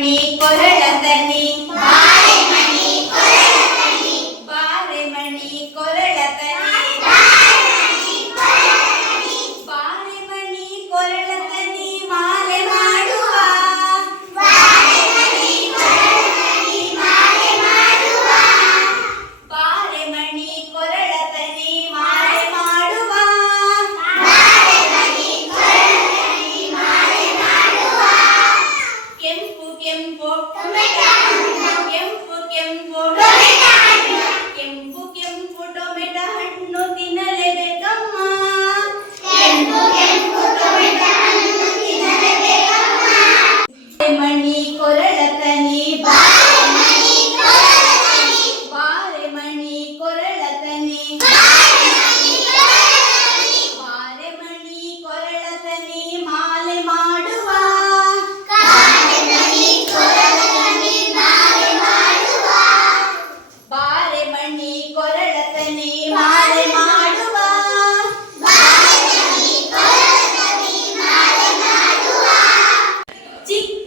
ni, correr hacia ni.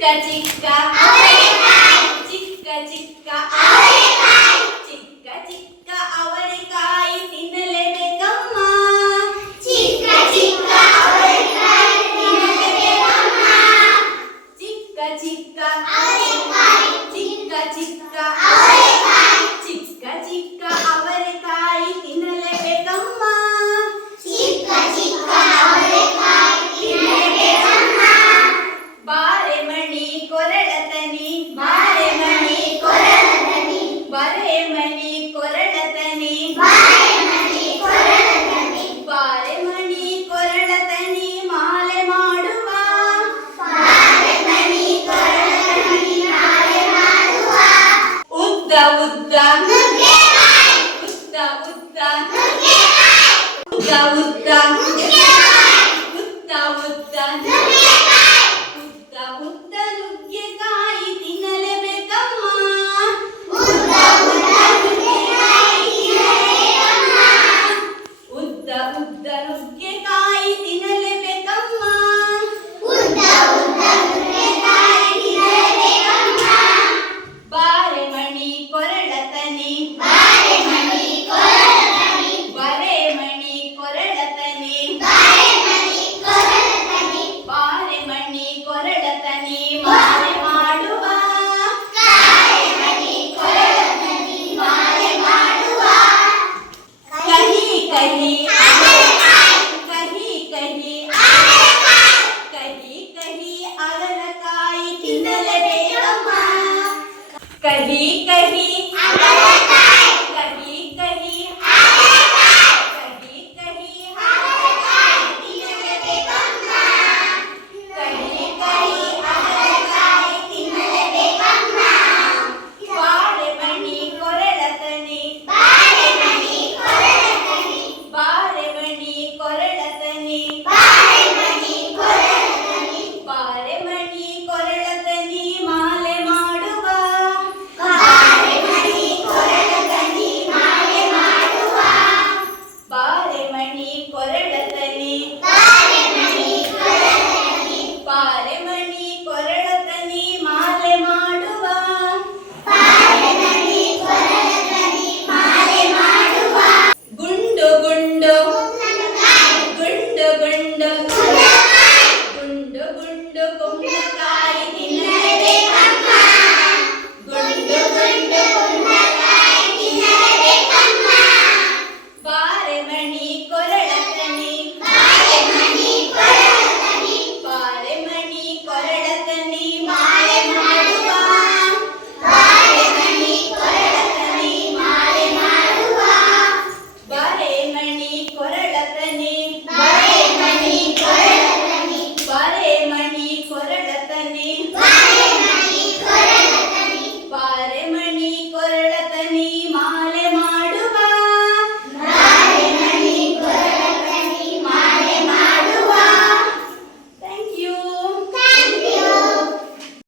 చిక్క చిక్క. చిక్క చిక్క. చిక్క అవరికాయ తినలేదమ్మా చిక్క చిక్క అవరికాయ తినలేదమ్మా చిక్క చిక్క. చిక్క చిక్క. कहीं कहीं